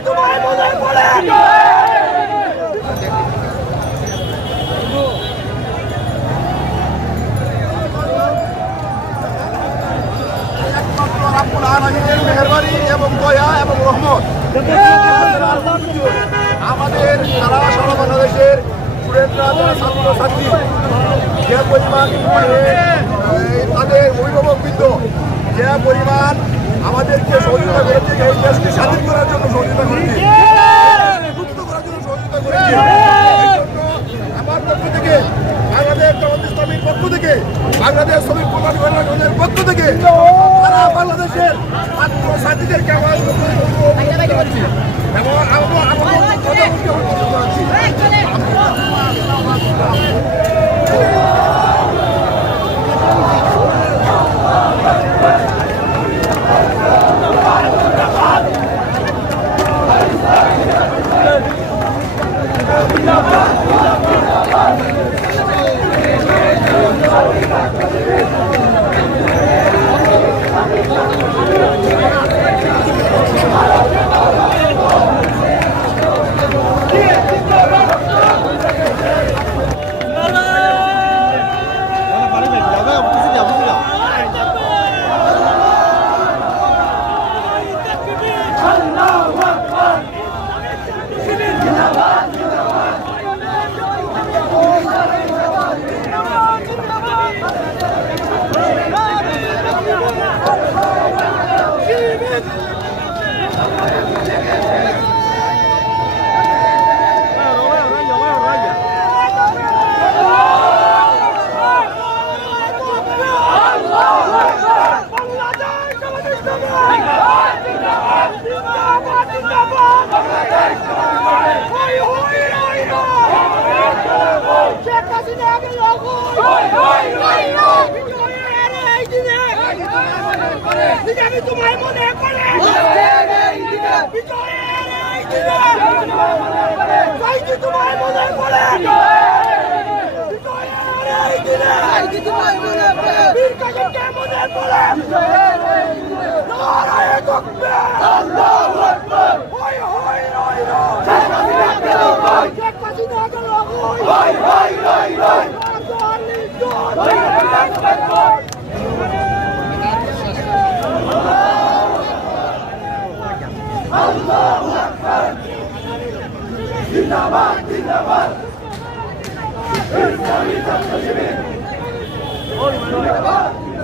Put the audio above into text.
তোমায় মনে পড়ে মেহরবানি এবং দয়া এবং রহমত আমাদের সারা বাংলাদেশের স্টুডেন্টরা যারা ছাত্রছাত্রী যে পরিমাণ তাদের অভিভাবকবৃন্দ যে পরিমাণ আমাদেরকে সহযোগিতা করেছে এই দেশকে স্বাধীন করার জন্য সহযোগিতা করেছে মুক্ত করার জন্য সহযোগিতা করেছে আমার পক্ষ থেকে বাংলাদেশ জামাত ইসলামীর পক্ষ থেকে বাংলাদেশ শ্রমিক কল্যাণ সংগঠনের পক্ষ থেকে সারা বাংলাদেশের ছাত্রছাত্রীদেরকে আমার এবং তোমায় মনে করে তোমায় মনে করে Allahu Akbar. Zindabad, zindabad. İslami Taksim'in. Zindabad.